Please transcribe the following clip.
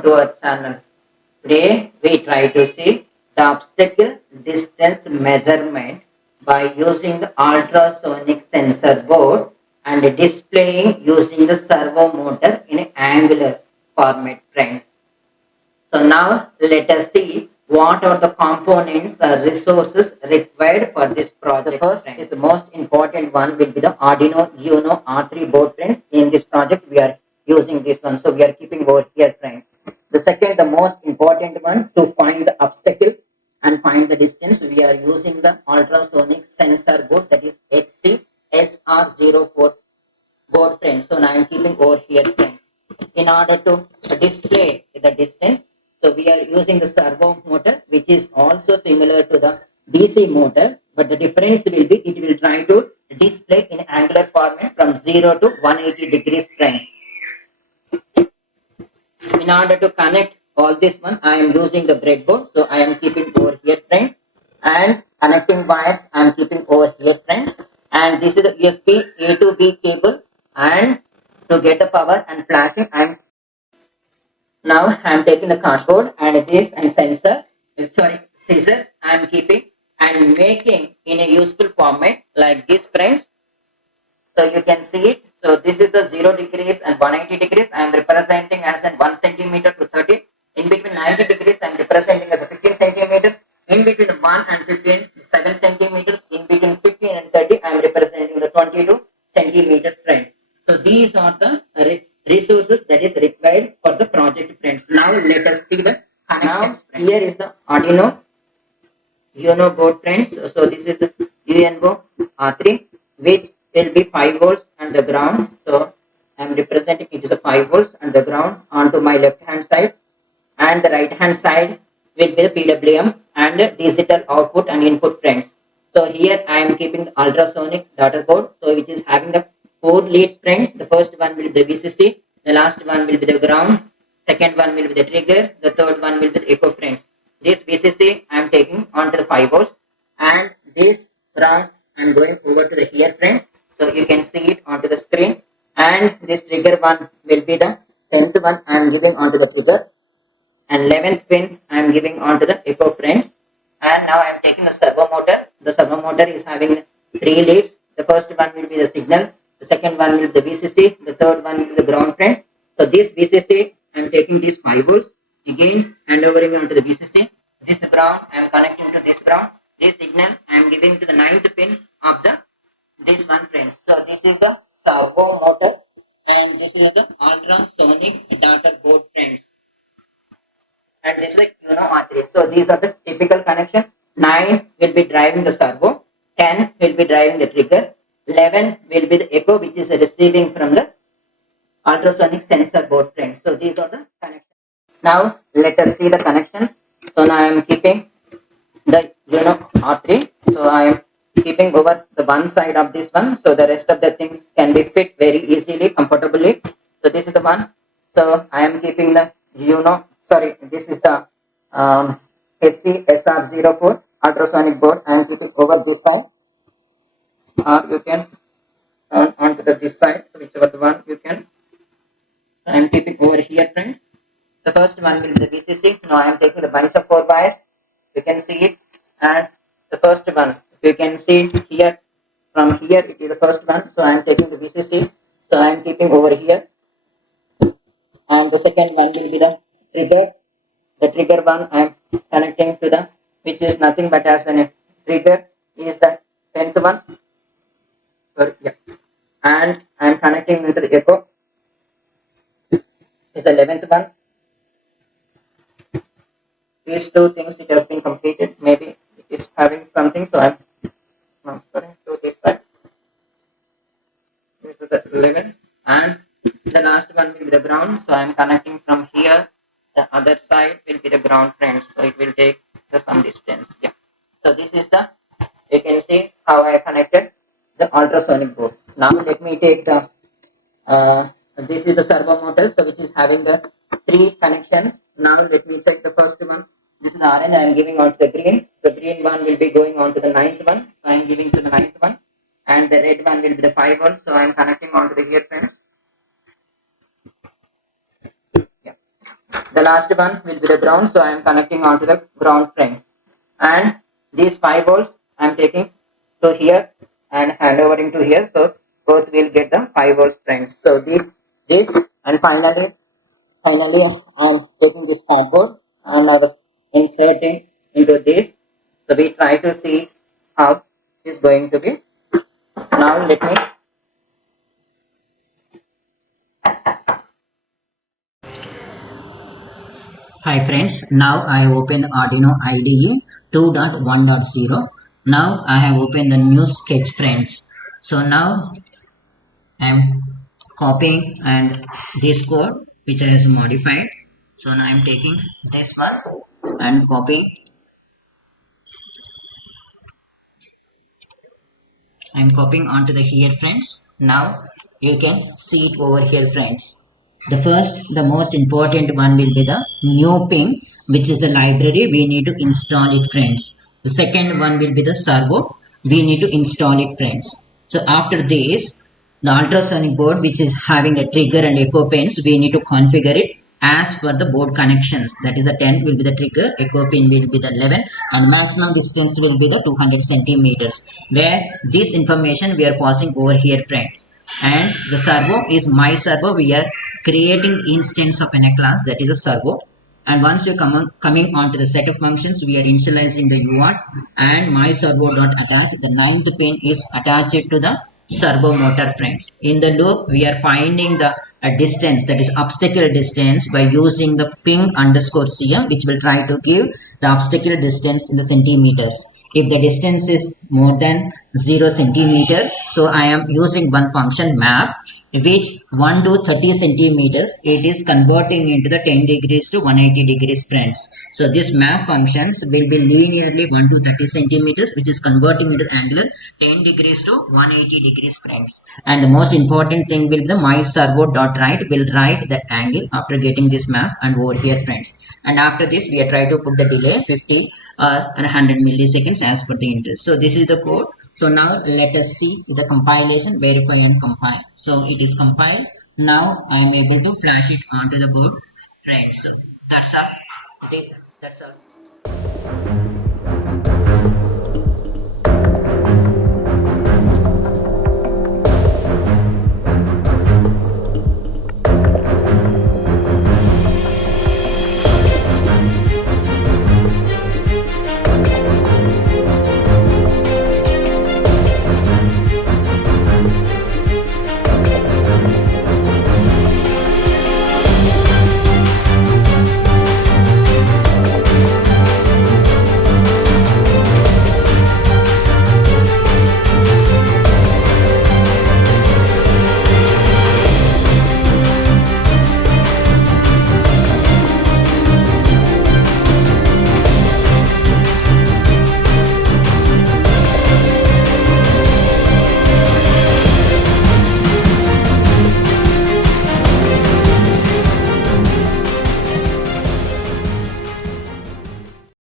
welcome to our channel. Today we try to see the obstacle distance measurement by using the ultrasonic sensor board and displaying using the servo motor in angular format, friends. So now let us see what are the components or resources required for this project. The first is the most important one will be the Arduino Uno R3 board, friends. In this project we are using this one, so we are keeping over here, friends. The second, the most important one, to find the obstacle and find the distance, we are using the ultrasonic sensor board, that is HC SR04 board, friends. So now I am keeping over here, friends. In order to display the distance, so we are using the servo motor, which is also similar to the DC motor, but the difference will be it will try to display in angular format from 0 to 180 degrees, friends. In order to connect all this one, I am using the breadboard, so I am keeping over here, friends, and connecting wires I am keeping over here, friends. And this is the USB A to B cable, and to get the power and flashing, now I am taking the cardboard and this and sensor, scissors I am keeping and making in a useful format like this, friends. So you can see it. So this is the 0 degrees and 180 degrees. I am representing as an 1 centimeter to 30. In between 90 degrees, I am representing as a 15 centimeters. In between 1 and 15, 7 centimeters. In between 15 and 30, I am representing the 22 centimeter, friends. So these are the resources that is required for the project, friends. Now let us see the connections. Now here is the Arduino Uno board, friends. So this is the UNO R3, which will be 5 volts and the ground. So I am representing it is a 5 volts and the ground onto my left hand side, and the right hand side will be the PWM and the digital output and input, friends. So here I am keeping the ultrasonic data board, so which is having the 4 leads, friends. The first one will be the VCC, the last one will be the ground, second one will be the trigger, the third one will be the echo, friends. This VCC I am taking onto the 5 volts, and this ground I am going over to the here, friends. So you can see it onto the screen, and this trigger one will be the 10th one I am giving onto the trigger, and 11th pin I am giving onto the echo, friends. And now I am taking the servo motor. The servo motor is having 3 leads. The first one will be the signal, the second one will be the VCC, the third one will be the ground, friends. So this VCC I am taking these 5 volts, again hand overing onto the VCC. This ground I am connecting to this ground. This signal I am giving to the 9th pin of the this one, friends. So this is the servo motor, and this is the ultrasonic data board, friends. And this is like R3. So these are the typical connection. 9 will be driving the servo, 10 will be driving the trigger, 11 will be the echo, which is receiving from the ultrasonic sensor board, friends. So these are the connections. Now let us see the connections. So now I am keeping the R3. So I am keeping over the one side of this one, so the rest of the things can be fit very easily, comfortably. So this is the one. So I am keeping the this is the HCSR04 ultrasonic board. I am keeping over this side, or you can turn onto this side. So whichever the one you can. I am keeping over here, friends. The first one will be the VCC. Now I am taking the bunch of 4 wires. You can see it, and the first one you can see here. From here it is the first one. So I am taking the VCC. So I am keeping over here, and the second one will be the trigger. The trigger one I am connecting to the, which is nothing but as a trigger is the 10th one. Sorry, yeah. And I am connecting into the echo is the 11th one. These 2 things it has been completed. Maybe it is having something, so I am transferring to this side. This is the 11, and the last one will be the ground. So I am connecting from here. The other side will be the ground, friends. So it will take some distance. Yeah. So this is the, you can see how I connected the ultrasonic board. Now let me take the this is the servo motor, so which is having the 3 connections. Now let me check the first one. This is the orange. I am giving on to the green. The green one will be going on to the 9th one. So I am giving to the 9th one, and the red one will be the 5 volts. So I am connecting on to the here, friends. Yeah. The last one will be the ground, so I am connecting onto the ground, friends. And these 5 volts I am taking to here and hand overing to here, so both will get the 5 volts, friends. So this and finally I am taking this cardboard and I was inserting into this. So we try to see how it is going to be. Now let me. Hi friends, now I open Arduino IDE 2.1.0. Now I have opened the new sketch, friends. So now I am copying and this code which I has modified. So now I am taking this one and copying. I am copying onto the here, friends. Now you can see it over here, friends. The most important one will be the new ping, which is the library. We need to install it, friends. The second one will be the servo. We need to install it, friends. So after this, the ultrasonic board, which is having a trigger and echo pins, we need to configure it as per the board connections. That is the 10 will be the trigger, echo pin will be the 11, and maximum distance will be the 200 centimeters. Where this information we are passing over here, friends. And the servo is my servo. We are creating instance of a class, that is a servo. And once you coming on to the set of functions, we are initializing the UART and my servo dot attach. The ninth pin is attached to the servo motor, friends. In the loop, we are finding the distance, that is obstacle distance, by using the ping underscore cm, which will try to give the obstacle distance in the centimeters. If the distance is more than 0 centimeters, so I am using one function map, which 1 to 30 centimeters, it is converting into the 10 degrees to 180 degrees, friends. So this map functions will be linearly 1 to 30 centimeters, which is converting into angular 10 degrees to 180 degrees, friends. And the most important thing will be the my servo dot write will write that angle after getting this map and over here, friends. And after this, we are trying to put the delay 50 and 100 milliseconds as per the interest. So this is the code. So now let us see the compilation, verify and compile. So it is compiled. Now I am able to flash it onto the board, friends. So that's all. That's all.